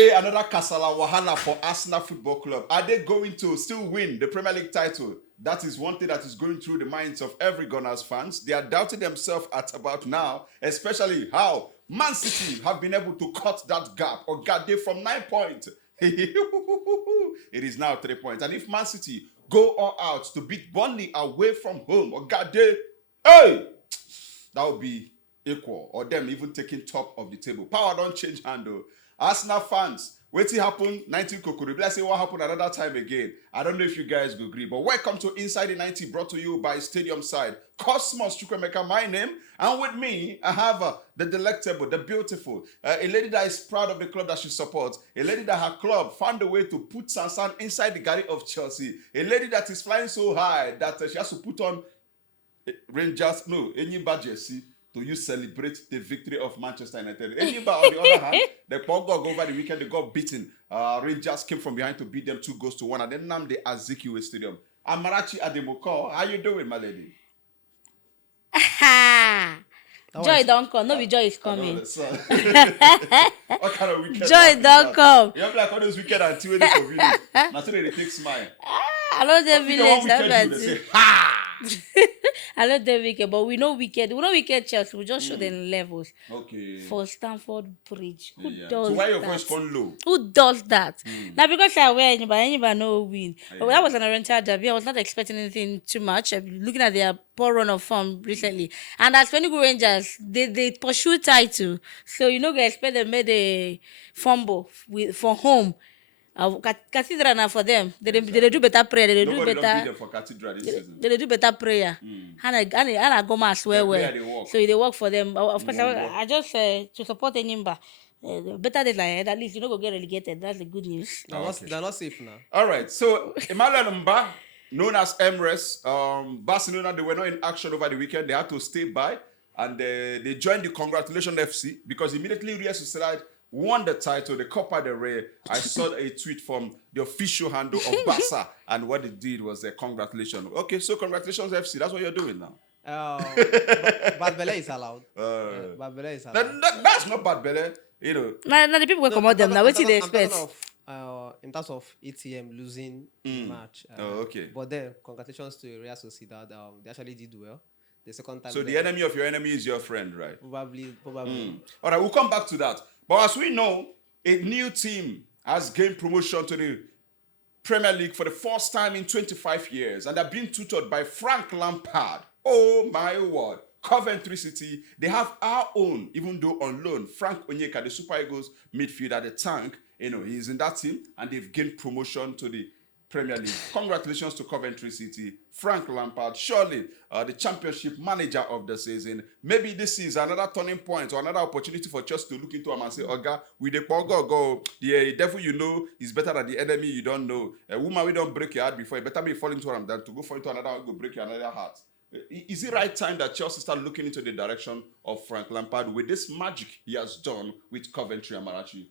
there another Kasala Wahala for Arsenal Football Club? Are they going to still win the Premier League title? That is one thing that is going through the minds of every Gunners fans. They are doubting themselves at about now, especially how Man City have been able to cut that gap or got there from 9 points. It is now 3 points. And if Man City go all out to beat Burnley away from home or got there, hey, that would be equal or them even taking top of the table. Power don't change handle. Arsenal fans, wait till happen 19 Kokuri. Let's see what happened another time again. I don't know if you guys will agree, but welcome to Inside the 90 brought to you by Stadium Side. Cosmos Chukwemeka, my name, and with me, I have the delectable, the beautiful, a lady that is proud of the club that she supports, a lady that her club found a way to put Sansan inside the galley of Chelsea, a lady that is flying so high that she has to put on Rangers, no, any jersey to you celebrate the victory of Manchester United. Anybody on the other hand, the Pogog over the weekend, they got beaten. Rangers came from behind to beat them 2-1, and then Namde Azikiwe Stadium. Amarachi Ademoko, how you doing, my lady? Joy don't come. No, be joy is coming. What kind of weekend? Joy don't come. You have like all those weekend until they for village. Now today they take smile. I love the village. They say, ha! I love the weekend, but we know wicked. We know wicked Chelsea. We just show them levels. Okay. For Stamford Bridge. Who does so why your that? voice gone low? Who does that? Now because I wear anybody no win. But that was an oriental derby. I was not expecting anything too much. I'm looking at their poor run of form recently. And as Enugu Rangers, they pursue title. So you know, they expect they made a fumble for home. Cathedral now for them. They do better prayer. They do Nobody better. don't beat them for Cathedral this season. They do better prayer. And I go mass well. Work. So they work for them. Of course, I just to support Enyimba. Better than like at least you don't go get relegated. That's the good news. They're not safe now. All right. So Emmanuel Mba, known as Emres, Barcelona, they were not in action over the weekend. They had to stay by, and they joined the Congratulations FC because immediately Real Sociedad won the title, the Copa del Rey. I saw a tweet from the official handle of Barca, and what they did was a congratulations. Okay, so congratulations FC. That's what you're doing now. Bad Bele is allowed. Bad Bele is allowed. That's not bad, Bele. You know. Now the people will come out them. Now what do they expect? In terms of ATM losing the match. Okay. But then, congratulations to Real Sociedad. They actually did well. The second time. So the enemy of your enemy is your friend, right? Probably. All right, we'll come back to that. But as we know, a new team has gained promotion to the Premier League for the first time in 25 years, and they're being tutored by Frank Lampard. Oh my word. Coventry City, they have our own, even though on loan, Frank Onyeka, the Super Eagles midfielder, the tank, he's in that team, and they've gained promotion to the Premier League. Congratulations to Coventry City. Frank Lampard, surely the championship manager of the season. Maybe this is another turning point or another opportunity for Chelsea to look into him and say, Oga, with the pogo go, the devil you know is better than the enemy you don't know. A woman we don't break your heart before, it better be fall into him than to go fall into another one, go break your another heart. Is it right time that Chelsea start looking into the direction of Frank Lampard with this magic he has done with Coventry and Marachi?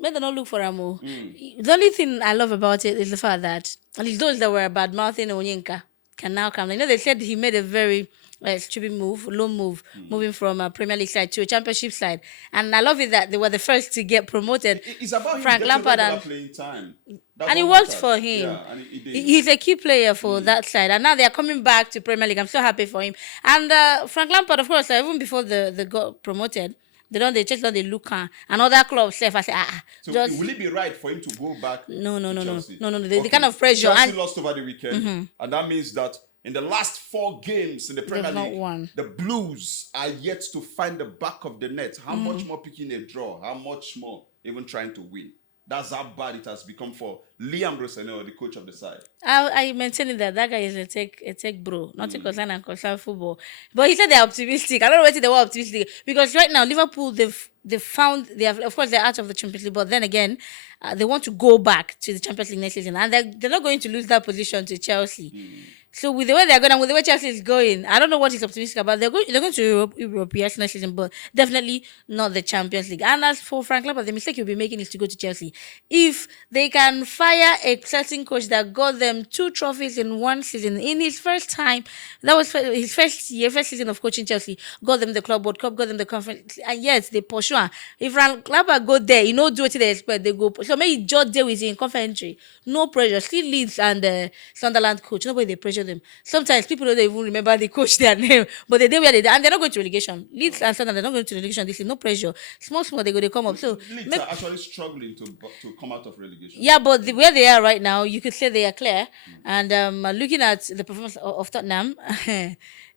Better not look for Amo. The only thing I love about it is the fact that at least those that were bad mouthing Onyeka can now come. You know, they said he made a very stupid move, low move, moving from a Premier League side to a Championship side. And I love it that they were the first to get promoted. It's about Frank Lampard and playing time. And it worked for him. Yeah, and he's a key player for that side. And now they are coming back to Premier League. I'm so happy for him. And Frank Lampard, of course, even before they got promoted, they just they look and other clubs say, so will it be right for him to go back? No. Chelsea? No. The kind of pressure. Chelsea lost over the weekend, and that means that in the last 4 games in the Premier League, the Blues are yet to find the back of the net. How much more picking a draw? How much more even trying to win? That's how bad it has become for Liam Rossonero, the coach of the side. I maintain that guy is a tech bro, not a concern and concern football. But he said they're optimistic. I don't know whether they were optimistic because right now Liverpool they have of course they're out of the Champions League, but then again they want to go back to the Champions League next season, and they're not going to lose that position to Chelsea. So with the way they're going and with the way Chelsea is going, I don't know what he's optimistic about. They're going to Europe yes, next season, but definitely not the Champions League. And as for Frank Lampard, the mistake he'll be making is to go to Chelsea. If they can fire a certain coach that got them 2 trophies in one season in his first time, that was his first season of coaching Chelsea, got them the Club World Cup, got them the conference, and yes, they pursue. If Frank Lampard go there, do what they expect. They go so maybe just deal with in conference, no pressure. Still Leeds and Sunderland coach. Nobody they pressure them. Sometimes people don't even remember the coach their name, but they where they and they're not going to relegation. Leeds and Sunderland they're not going to relegation. This is no pressure. Small they come up. So Leeds are actually struggling to come out of relegation. yeah, but where they are right now, you could say they are clear. And looking at the performance of Tottenham,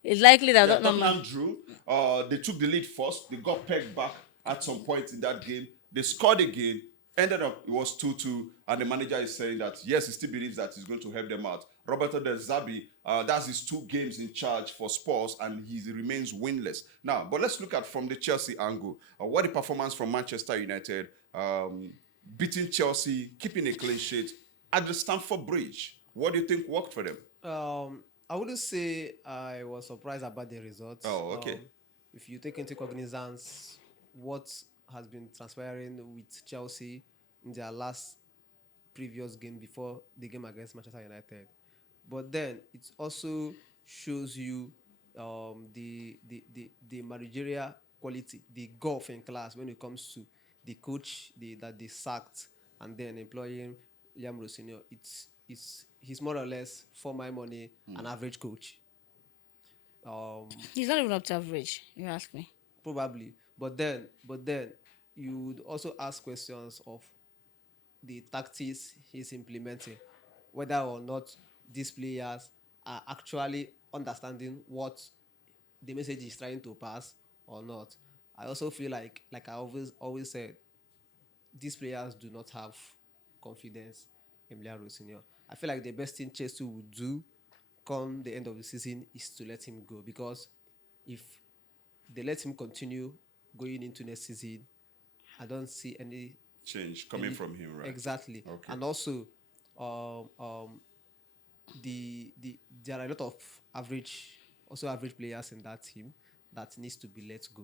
it's likely that Yeah, Tottenham. Tottenham drew. They took the lead first. They got pegged back at some point in that game. They scored again. Ended up it was 2-2, and the manager is saying that yes, he still believes that he's going to help them out. Roberto De Zerbi, that's his 2 games in charge for Spurs, and he remains winless now. But let's look at from the Chelsea angle. What the performance from Manchester United, beating Chelsea, keeping a clean sheet at the Stamford Bridge. What do you think worked for them? I wouldn't say I was surprised about the results. Oh, okay. If you take into cognizance what has been transpiring with Chelsea in their last previous game before the game against Manchester United, but then it also shows you the managerial quality, the golf in class when it comes to the coach that they sacked and then employing Liam Rossini. He's more or less, for my money, an average coach. He's not even up to average. You ask me. Probably, but then you would also ask questions of the tactics he's implementing, whether or not these players are actually understanding what the message is trying to pass or not. I also feel like I always said, these players do not have confidence in Emiliano Rossinior. I feel like the best thing Chelsea would do come the end of the season is to let him go, because if they let him continue going into next season, I don't see any change coming from him, right? Exactly. Okay. And also, there are a lot of average players in that team that needs to be let go.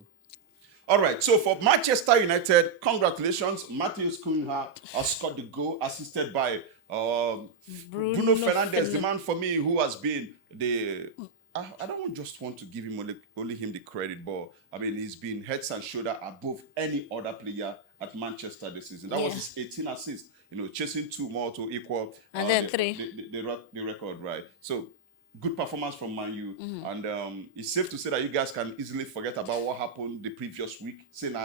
All right, so for Manchester United, congratulations. Matheus Cunha has scored the goal, assisted by Bruno Fernandes, the man for me who has been the... I don't just want to give him only him the credit, but I mean, he's been heads and shoulders above any other player at Manchester this season. That was his 18 assists, chasing 2 more to equal and then 3 the record, right? So, good performance from Man U. And it's safe to say that you guys can easily forget about what happened the previous week, saying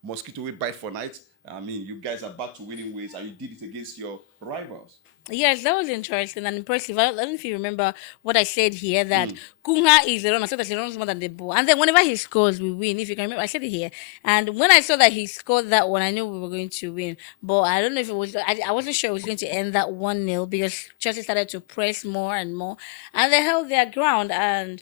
mosquito will bite for night. I mean, you guys are back to winning ways, and you did it against your rivals. Yes, that was interesting and impressive. I don't know if you remember what I said here, that Cunha is the runner. I said that he runs more than the ball. And then whenever he scores, we win. If you can remember, I said it here. And when I saw that he scored that one, I knew we were going to win. But I don't know if it was, I wasn't sure it was going to end that 1-0 because Chelsea started to press more and more. And they held their ground, and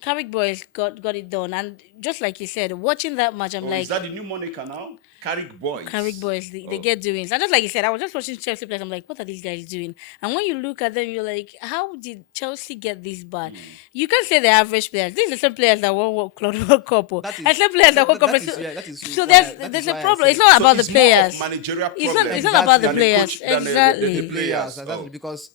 Carrick Boys got it done. And just like you said, watching that match, I'm like... Is that the new moniker now? Carrick Boys. They get doings. And just like you said, I was just watching Chelsea players. I'm like, what are these guys doing? And when you look at them, you're like, how did Chelsea get this bad? You can't say they're average players. These are the same players that won World Cup. And same players that won conference. So there's a problem. It's not about the players. Managerial problem. It's not about the players. Exactly. The players. Exactly. Because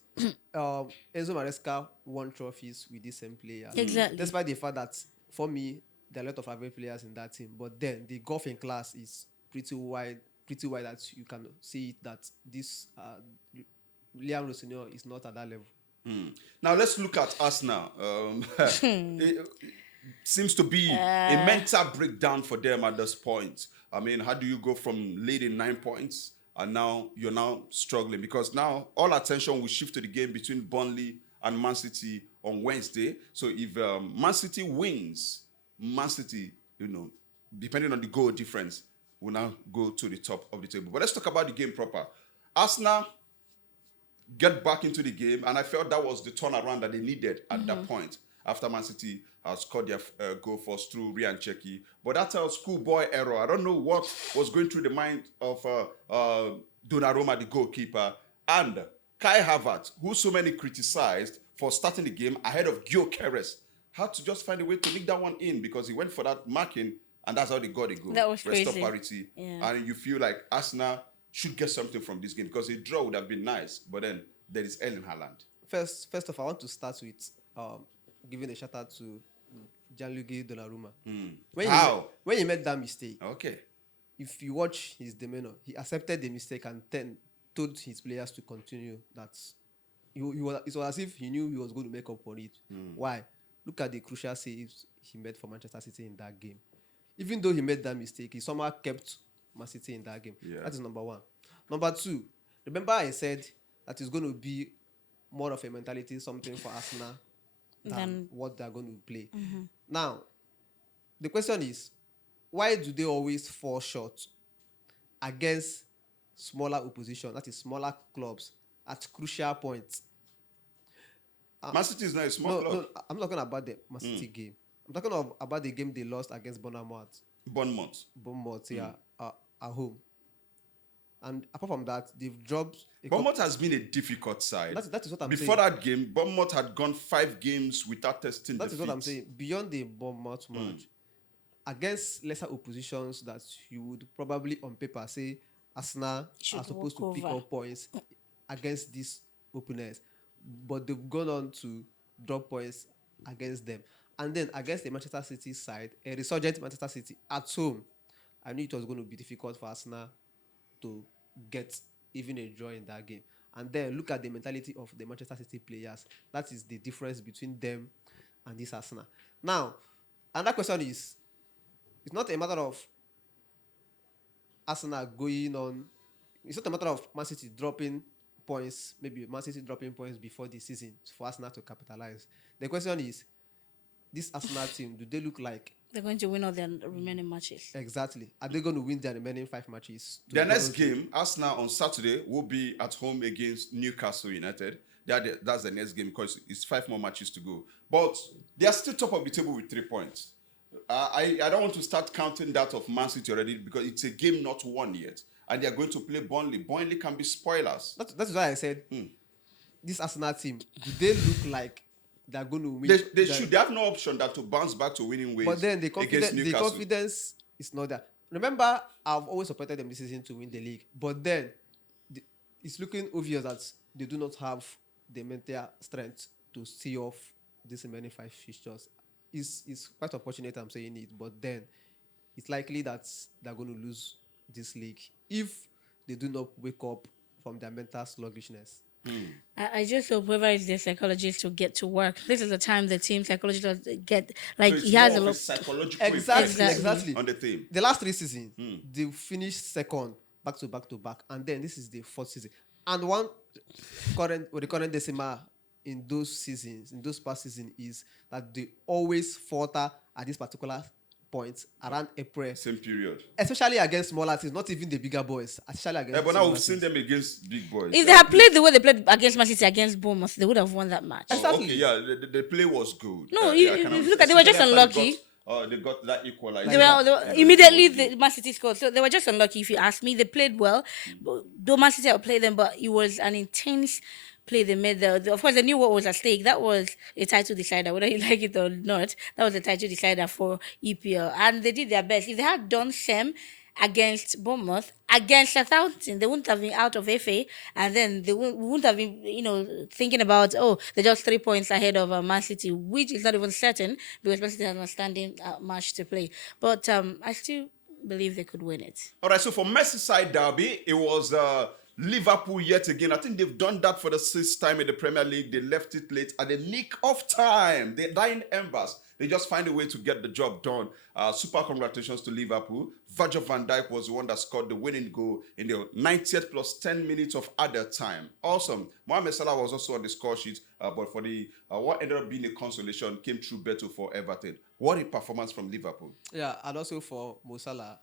Enzo Maresca won trophies with these same players. Exactly. Despite the fact that, for me, there are a lot of average players in that team. But then the golfing class is pretty wide that you can see it, that this Liam Rossinior is not at that level. Now let's look at Arsenal. It seems to be a mental breakdown for them at this point. I mean, how do you go from leading 9 points and now you're now struggling? Because now all attention will shift to the game between Burnley and Man City on Wednesday. So if Man City wins, Man City, depending on the goal difference, will now go to the top of the table. But let's talk about the game proper. Arsenal get back into the game, and I felt that was the turnaround that they needed at that point after Man City scored their goal first through Ryan Cherki. But that's a schoolboy error. I don't know what was going through the mind of Donnarumma, the goalkeeper, and Kai Havertz, who so many criticized for starting the game ahead of Gio Keres. Had to just find a way to nick that one in because he went for that marking, and that's how they got a goal. That was Restore crazy. parity. Yeah. And you feel like Arsenal should get something from this game because a draw would have been nice. But then there is Erling Haaland. First off, I want to start with giving a shout out to Gianluigi Donnarumma. How? When he made that mistake, Okay. if you watch his demeanor, he accepted the mistake and then told his players to continue. It was as if he knew he was going to make up for it. Why? Look at the crucial saves he made for Manchester City in that game. Even though he made that mistake, he somehow kept Man City in that game. Yeah. That is number one. Number two, remember I said that it's going to be more of a mentality, something for Arsenal than what they're going to play. Now, the question is, why do they always fall short against smaller opposition, that is smaller clubs, at crucial points? Man City is not a small club. No, I'm not talking about the Man City game. I'm talking about the game they lost against Bournemouth, yeah, at home. And apart from that, they've dropped. Bournemouth has been a difficult side. That is what I'm Before saying. that game, Bournemouth had gone 5 games without testing That is what I'm defeat. saying. Beyond the Bournemouth match, against lesser oppositions that you would probably on paper say Arsenal Should are supposed to walk pick over. up points against these opponents, but they've gone on to drop points against them. And then against the Manchester City side, a resurgent Manchester City at home, I knew it was going to be difficult for Arsenal to get even a draw in that game. And then look at the mentality of the Manchester City players. That is the difference between them and this Arsenal. Now, another question is, it's not a matter of Arsenal going on. It's not a matter of Man City dropping points, maybe Man City dropping points before the season for Arsenal to capitalize. The question is, this Arsenal team, do they look like They're going to win all their remaining matches. exactly? Are they going to win their remaining 5 matches? Their next game, Arsenal on Saturday, will be at home against Newcastle United. That's the next game because it's 5 more matches to go. But they are still top of the table with 3 points. I don't want to start counting that of Man City already because it's a game not won yet. And they are going to play Burnley. Burnley can be spoilers. That's why I said this Arsenal team, do they look like they're going to win? They should. They have no option than to bounce back to winning ways. But then the against Newcastle. confidence is not there. Remember, I've always supported them this season to win the league. But then it's looking obvious that they do not have the mental strength to see off these remaining 5 fixtures. It's quite unfortunate I'm saying it, but then it's likely that they're going to lose this league if they do not wake up from their mental sluggishness. I just hope whoever is their psychologist will get to work. This is the time the team psychologist will get, like, So it's he has more a of lot. psychological Exactly, effect exactly. on the team. The last 3 seasons, they finished second back to back, and then this is the 4th season. And the current decimal in those seasons, in those past seasons, is that they always falter at this particular point around April, Same period. especially against smaller teams, not even the bigger boys, especially against. But now smaller we've seen teams. them against big boys. If they had played the way they played against Man City against Bournemouth, they would have won that match. Exactly. Okay, yeah, the play was good. No, I if can you understand. look at, they were just Especially after unlucky. They got that equalizer. They were immediately the Man City scored, so they were just unlucky. If you ask me, they played well. Though Man City outplayed them, but it was an intense play they made. Of course, they knew what was at stake. That was a title decider, whether you like it or not. That was a title decider for EPL, and they did their best. If they had done same against Bournemouth, against Southampton, they wouldn't have been out of FA, and then they wouldn't have been, thinking about, they're just 3 points ahead of Man City, which is not even certain because Man City has a standing match to play. But I still believe they could win it. All right, so for Merseyside derby, it was Liverpool yet again. I think they've done that for the 6th time in the Premier League. They left it late at the nick of time. They're dying embers. They just find a way to get the job done. Super congratulations to Liverpool. Virgil van Dijk was the one that scored the winning goal in the 90th plus 10 minutes of added time. Awesome. Mohamed Salah was also on the score sheet, but for the what ended up being a consolation came through better for Everton. What a performance from Liverpool. Yeah, and also for Mo Salah,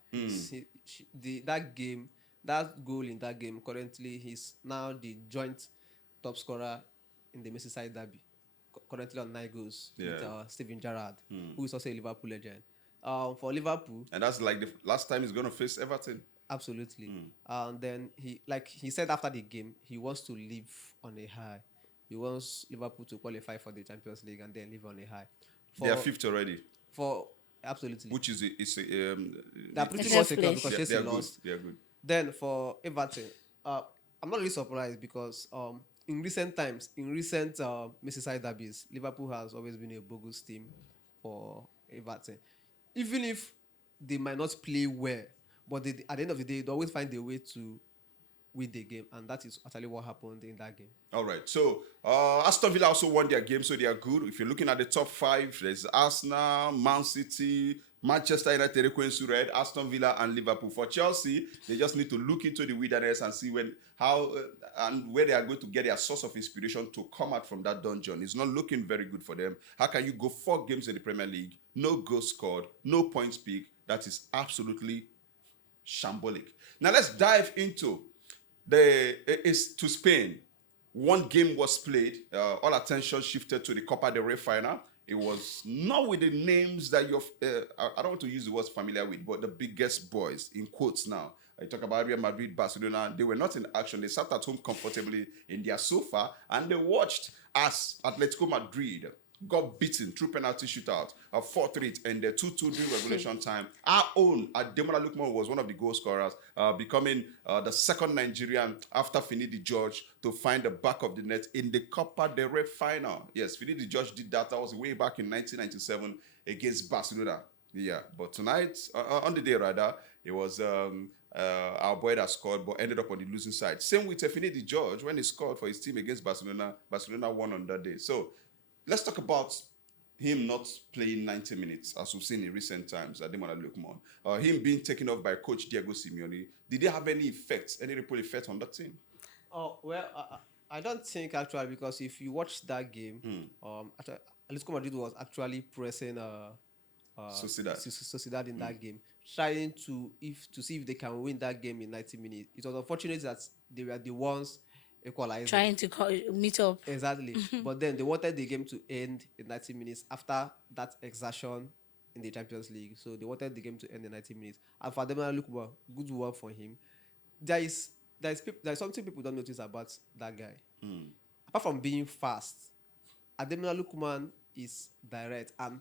that goal in that game, currently he's now the joint top scorer in the Merseyside derby, currently on 9 goals with Steven Gerrard, who is also a Liverpool legend. For Liverpool, And that's like the last time he's going to face Everton. absolutely. And then he said after the game, he wants to live on a high. he wants Liverpool to qualify for the Champions League and then live on a high. They are fifth already, For absolutely, which is they're pretty It's well a secure place. because they Chelsea are good. lost. They are good. Then for Everton, I'm not really surprised because in recent times, in recent Merseyside derbies, Liverpool has always been a bogus team for Everton. Even if they might not play well, but at the end of the day, they always find a way to win the game, and that is actually what happened in that game. All right. So Aston Villa also won their game, so they are good. If you're looking at the top five, there's Arsenal, Man City, Manchester United, Queen's Red, Aston Villa, and Liverpool. For Chelsea, they just need to look into the wilderness and see and where they are going to get their source of inspiration to come out from that dungeon. It's not looking very good for them. How can you go 4 games in the Premier League, no goals scored, no points picked? That is absolutely shambolic. Now let's dive into to Spain. One game was played. All attention shifted to the Copa del Rey final. It was not with the names that I don't want to use the words familiar with, but the biggest boys, in quotes now. I talk about Real Madrid, Barcelona. They were not in action. They sat at home comfortably in their sofa and they watched as Atletico Madrid got beaten through penalty shootout. 4-3 and the 2-2 during regulation time. Our own Ademola Lookman was one of the goal scorers, becoming the second Nigerian after Finidi George to find the back of the net in the Copa del Rey final. Yes, Finidi George did that. That was way back in 1997 against Barcelona. Yeah, but tonight, on the day rather, it was our boy that scored but ended up on the losing side. Same with Finidi George. When he scored for his team against Barcelona, Barcelona won on that day. So let's talk about him not playing 90 minutes, as we've seen in recent times, Ademola Lookman. Him being taken off by coach Diego Simeone. Did they have any effects, any ripple effect on that team? Oh well, I don't think actually, because if you watch that game, Atletico Madrid was actually pressing Sociedad in that game, trying to see if they can win that game in 90 minutes. It was unfortunate that they were the ones equalizing. Trying to meet up. Exactly. But then they wanted the game to end in 90 minutes after that exertion in the Champions League. So they wanted the game to end in 90 minutes. And for Ademola Lookman, good work for him. There's something people don't notice about that guy. Apart from being fast, Ademola Lookman is direct and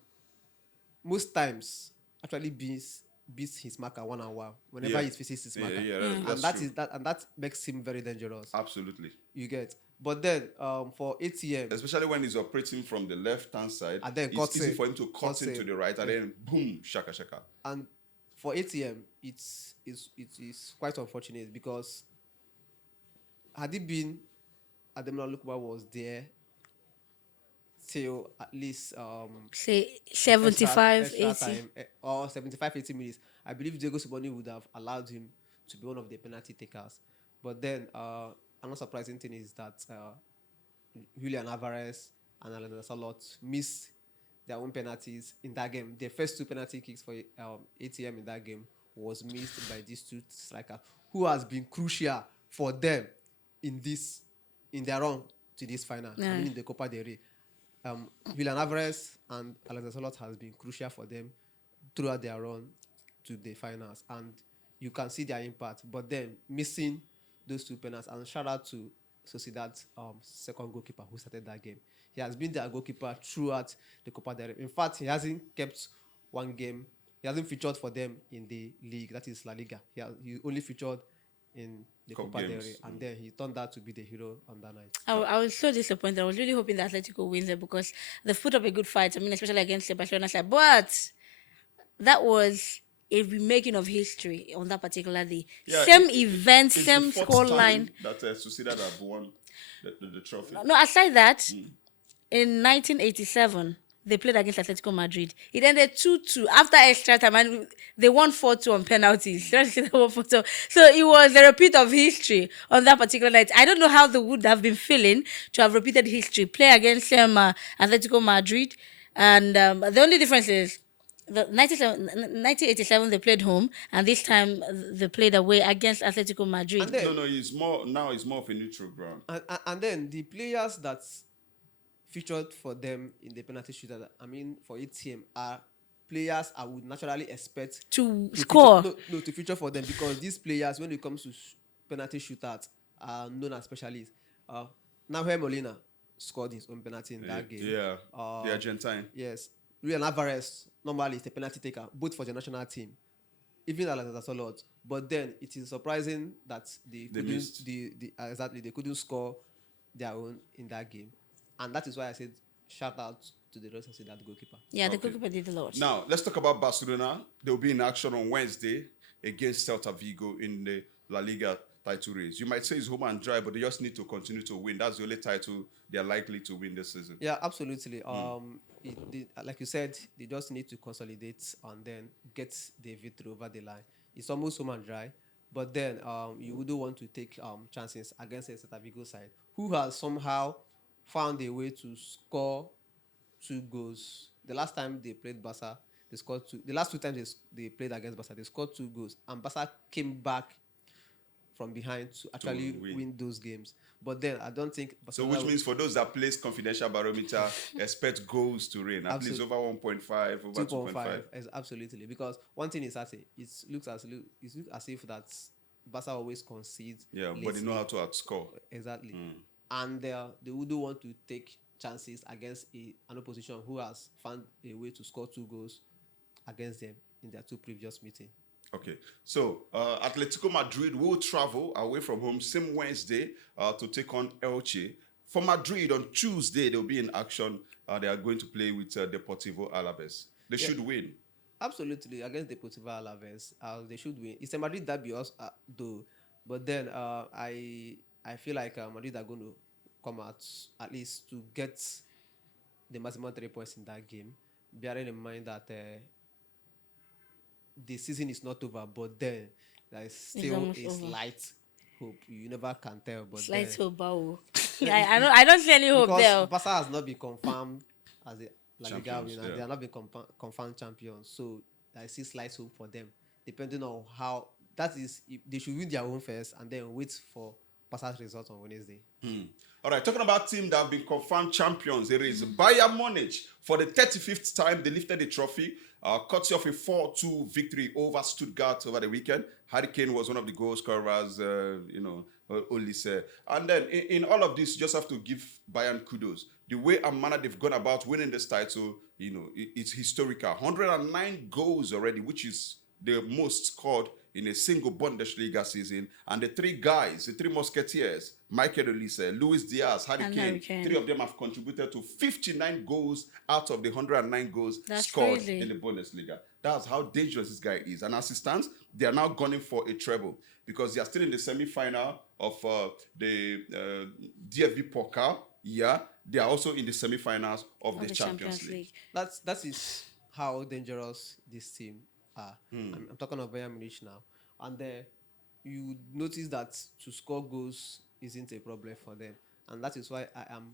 most times actually beats his marker 1-on-1 whenever he faces his marker. And that makes him very dangerous. Absolutely. You get. But then for ATM, especially when he's operating from the left-hand side, and then it's easy for him to cut into the right and then boom, shaka. And for ATM, it is quite unfortunate because had it been Ademola Lookman was there till at least say 75, extra 80 time, or 75-80 minutes, I believe Diego Simeone would have allowed him to be one of the penalty takers. But then another surprising thing is that Julian Alvarez and Alan Salot missed their own penalties in that game. The first 2 penalty kicks for ATM in that game was missed by these 2 strikers, who has been crucial for them in their run to this final. I mean, in the Copa del Rey. Julian Alvarez and Alexander Salot has been crucial for them throughout their run to the finals, and you can see their impact. But then missing those 2 penalties, and shout out to Sociedad's second goalkeeper who started that game. He has been their goalkeeper throughout the Copa del Rey. In fact, he hasn't kept one game. He hasn't featured for them in the league, that is La Liga. He only featured in the Copa del Rey, and then he turned out to be the hero on that night. I was so disappointed. I was really hoping that Atletico wins it because they put up a good fight. I mean, especially against the Barcelona side. But that was a remaking of history on that particular day. Yeah, same event, it's same the 4th scoreline. time that Sociedad have won the trophy. No, aside that, in 1987, they played against Atletico Madrid. It ended 2-2 after extra time, and they won 4-2 on penalties. So it was a repeat of history on that particular night. I don't know how they would have been feeling to have repeated history, play against Atletico Madrid. And the only difference is, the 1987 they played home, and this time they played away against Atletico Madrid. And then, it's more of a neutral ground. And then the players that featured for them in the penalty shootout, I mean, for ATM, are players I would naturally expect to score. To feature for them, because these players, when it comes to penalty shootouts, are known as specialists. Nahuel Molina scored his own penalty in that game. Yeah, the Argentine. Yes, Julian Alvarez normally is a penalty taker, both for the national team, even Alexander Solot. But then it is surprising that they missed. couldn't they couldn't score their own in that game, and that is why I said shout out to the Real Sociedad goalkeeper. Yeah, the goalkeeper did a lot. Now, let's talk about Barcelona. They'll be in action on Wednesday against Celta Vigo in the La Liga title race. You might say it's home and dry, but they just need to continue to win. That's the only title they're likely to win this season. Yeah, absolutely. Like you said, they just need to consolidate and then get the victory over the line. It's almost home and dry, but then you wouldn't want to take chances against a Celta Vigo side who has somehow found a way to score 2 goals. The last time they played Barca, they scored 2. The last 2 times they played against Barca, they scored 2 goals, and Barca came back from behind to actually win those games. But then I don't think Barcelona. So which means for those that place confidential barometer, expect goals to reign at least over 1.5, over 2.5. Absolutely, because one thing is certain, it looks as if that Barca always concedes. Yeah, but they know how to outscore. Exactly, and they wouldn't want to take chances against an opposition who has found a way to score 2 goals against them in their 2 previous meetings. Okay, so Atletico Madrid will travel away from home same Wednesday to take on Elche. For Madrid, on Tuesday, they'll be in action. They are going to play with Deportivo Alaves. They should win. Absolutely, against Deportivo Alaves, they should win. It's a Madrid derby also, though. But then I feel like Madrid are going to come out at least to get the maximum 3 points in that game, bearing in mind that the season is not over, but then there is still a slight hope. You never can tell, but slight hope. I don't see any hope there. Barca has not been confirmed as a La Liga winner. Yeah. They have not been confirmed champions, so I see slight hope for them, depending on how that is. They should win their own first and then wait for Barca's result on Wednesday. All right, talking about teams that have been confirmed champions, there is Bayern Munich. For the 35th time, they lifted the trophy, courtesy of a 4-2 victory over Stuttgart over the weekend. Harry Kane was one of the goal scorers, Olise. And then in all of this, you just have to give Bayern kudos. The way and manner they've gone about winning this title, it's historical. 109 goals already, which is the most scored in a single Bundesliga season. And the 3 guys, the 3 musketeers, Michael Olise, Luis Diaz, Harry Kane, 3 of them have contributed to 59 goals out of the 109 goals scored in the Bundesliga. That's how dangerous this guy is. And as it stands, they are now gunning for a treble because they are still in the semi-final of the DFB Pokal. Yeah, they are also in the semi-finals of the Champions League. That is how dangerous this team are. I'm talking about Bayern Munich now. And you notice that to score goals isn't a problem for them. And that is why I am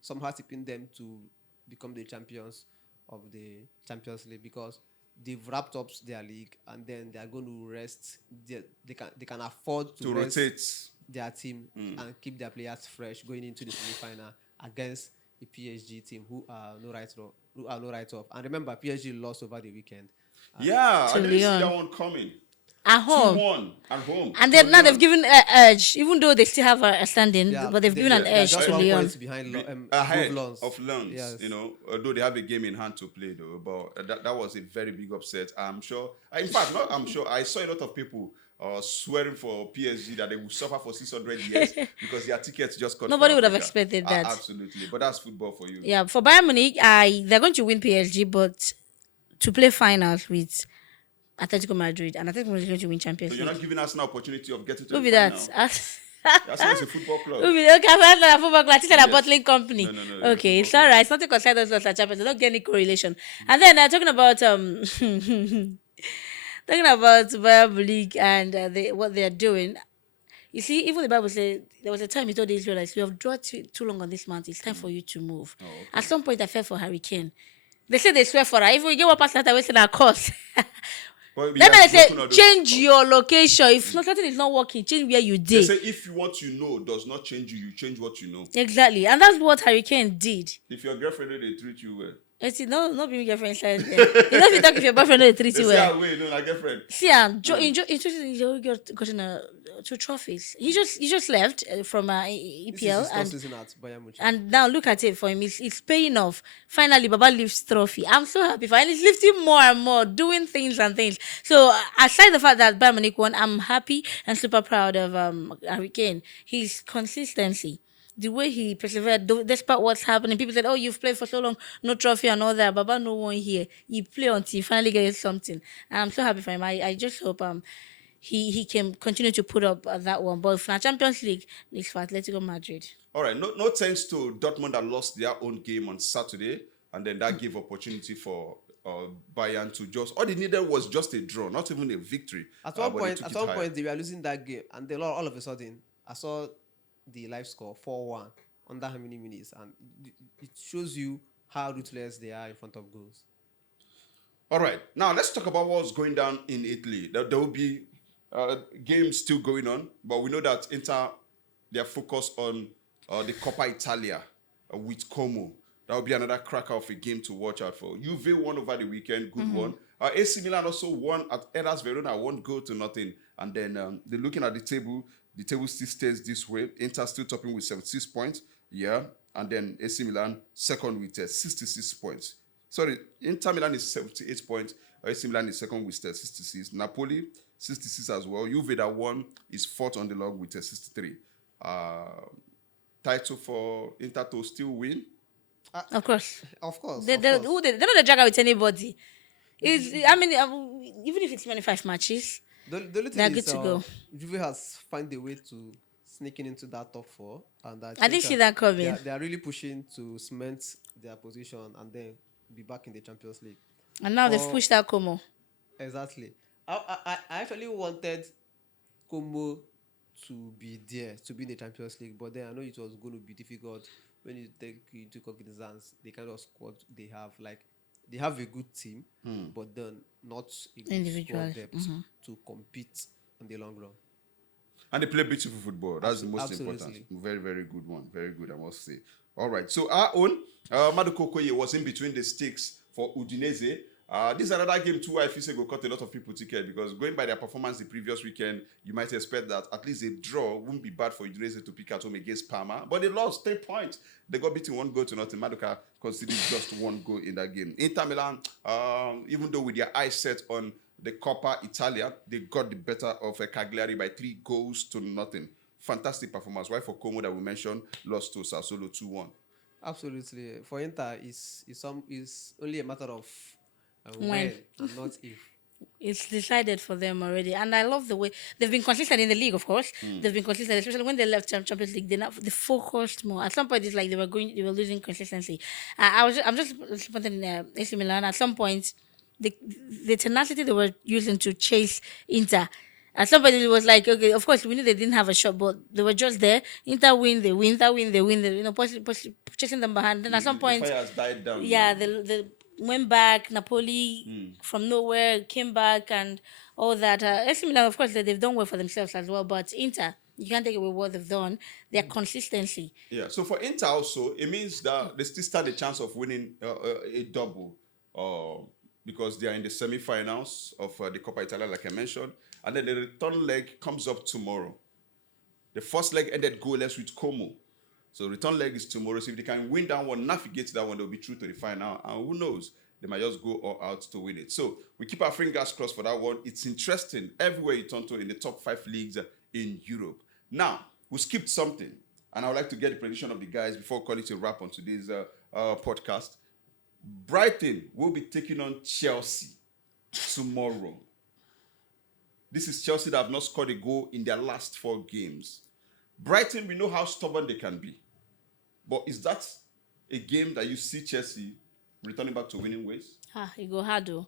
somehow tipping them to become the champions of the Champions League, because they've wrapped up their league and then they are going to rest. They can afford to rest rotate their team and keep their players fresh going into the semi-final against a PSG team who are no write-off. And remember, PSG lost over the weekend. I didn't see that one coming. At home. 2-1 at home. And then now they've given an edge, even though they still have a standing, but they've given an edge to Lyon. Ahead of Lens, yes. Although they have a game in hand to play, though. But that was a very big upset. I'm sure. In fact, I saw a lot of people swearing for PSG that they will suffer for 600 years because their tickets just got. Nobody would have expected that. Absolutely. But that's football for you. Yeah, for Bayern Munich, they're going to win PSG, but to play finals with Atletico Madrid, and Atletico Madrid is going to win Champions League. So you're not giving us an opportunity of getting to the final. That's a football club. Okay, I'm not a football club. It's a bottling company. No, okay, it's all right. It's not to consider those lots of Champions. They don't get any correlation. And then talking about talking about Bayern Munich and what they are doing. You see, even the Bible says there was a time he told the Israelites, "You have dwelt too long on this mountain. It's time for you to move." Oh, okay. At some point, I fell for Harry Kane. They say they swear for her. If we get one past that, I will say our course. Then they say, change your location. If something is not working, change where you did. They say if what you know does not change you, you change what you know. Exactly. And that's what Harry Kane did. If your girlfriend they treat you well. It's not being girlfriend inside there. You know if you talk if your boyfriend they treat you well. Say, no, girlfriend. See, gotten two trophies. He just left from This is EPL, his third season at Bayern Munich. and now look at it for him. It's paying off. Finally, Baba lifts trophy. I'm so happy for him. And he's lifting more and more, doing things and things. So aside the fact that Bayern Munich won, I'm happy and super proud of Harry Kane. His consistency. The way he persevered, despite what's happening, people said, "Oh, you've played for so long, no trophy and all that." Baba, no one here. He play until he finally gets something. And I'm so happy for him. I just hope he can continue to put up that one. But for Champions League, it's for Atletico Madrid. All right, no thanks to Dortmund that lost their own game on Saturday, and then that gave opportunity for Bayern to just, all they needed was just a draw, not even a victory. At one but they point, took at it one higher. point, they were losing that game, and then all of a sudden, I saw the live score 4-1 under how many minutes, and it shows you how ruthless they are in front of goals. All right, now let's talk about what's going down in Italy. There will be games still going on, but we know that Inter, they are focused on the Coppa Italia with Como. That will be another cracker of a game to watch out for. Juve won over the weekend, good one. AC Milan also won at Hellas Verona, 1-0. And then they're looking at the table. The table still stays this way. Inter still topping with 76 points. Yeah. And then AC Milan second with 66 points. Sorry, Inter Milan is 78 points. AC Milan is second with 66. Napoli, 66 as well. Juve that won is fourth on the log with 63. Title for Inter to still win. Of course. Of course, They're not the drag out with anybody. Even if it's 25 matches, the only they're thing good is, to go. Juve has found a way to sneaking into that top four, and I didn't see that coming. They are really pushing to cement their position and then be back in the Champions League. And now they've For- pushed out Como. Exactly. I actually wanted Como to be there, to be in the Champions League, but then I know it was going to be difficult when you take into cognizance the kind of squad they have. Like, they have a good team, but then not a good Individual. squad depth to compete in the long run. And they play beautiful football. That's the most Absolutely. important. Very, very good one. Very good, I must say. All right. So our own Maduko Okoye was in between the sticks for Udinese. This is another game too. I feel say go cut a lot of people ticket because going by their performance the previous weekend, you might expect that at least a draw wouldn't be bad for Udinese to pick at home against Parma. But they lost 3 points. They got beaten 1-0. Maduka considered just 1 goal in that game. Inter Milan, even though with their eyes set on the Coppa Italia, they got the better of Cagliari by 3-0. Fantastic performance. Why for Como that we mentioned lost to Sassuolo 2-1. Absolutely. For Inter, is only a matter of when When. and not if. It's decided for them already, and I love the way they've been consistent in the league. Of course, they've been consistent, especially when they left Champions League. They focused more. At some point, it's like they were losing consistency. I'm just disappointed in AC Milan. At some point, the tenacity they were using to chase Inter. At some point, it was like, okay, of course, we knew they didn't have a shot, but they were just there. Inter win, they win, Inter win, they win. Chasing them behind. Then at some point, the fire has died down. yeah, they went back. Napoli from nowhere came back and all that. AC Milan, of course, they've done well for themselves as well. But Inter, you can't take away what they've done. Their consistency. Yeah. So for Inter also, it means that they still stand a chance of winning a double, because they are in the semi-finals of the Coppa Italia, like I mentioned, and then the return leg comes up tomorrow. The first leg ended goalless with Como. So return leg is tomorrow. So if they can win that one, navigate that one, they'll be through to the final. And who knows? They might just go all out to win it. So we keep our fingers crossed for that one. It's interesting everywhere you turn to in the top 5 leagues in Europe. Now, we skipped something. And I would like to get the prediction of the guys before calling it a wrap on today's podcast. Brighton will be taking on Chelsea tomorrow. This is Chelsea that have not scored a goal in their last 4 games. Brighton, we know how stubborn they can be. But is that a game that you see Chelsea returning back to winning ways? You go hard though.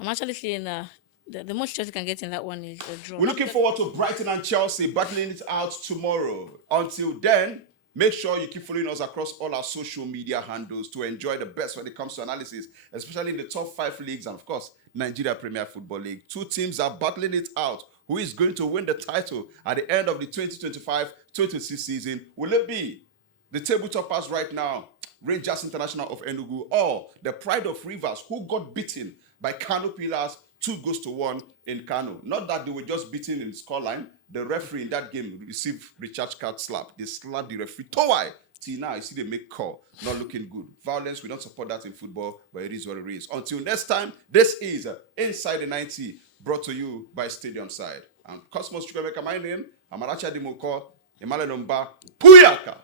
I'm actually seeing the most Chelsea can get in that one is a draw. We're looking forward to Brighton and Chelsea battling it out tomorrow. Until then, make sure you keep following us across all our social media handles to enjoy the best when it comes to analysis, especially in the top 5 leagues and, of course, Nigeria Premier Football League. 2 teams are battling it out. Who is going to win the title at the end of the 2025-26 season? Will it be the table toppers right now, Rangers International of Enugu, or the Pride of Rivers, who got beaten by Kano Pillars 2-1 in Kano. Not that they were just beaten in scoreline. The referee in that game received recharge card slap. They slapped the referee twice. Till now, you see they make call. Not looking good. Violence, we don't support that in football, but it is what it is. Until next time, this is Inside the 90, brought to you by Stadium Side. And Cosmos Chukwemeka, my name, Amaracha Dimoko, Emale Nomba, Puyaka.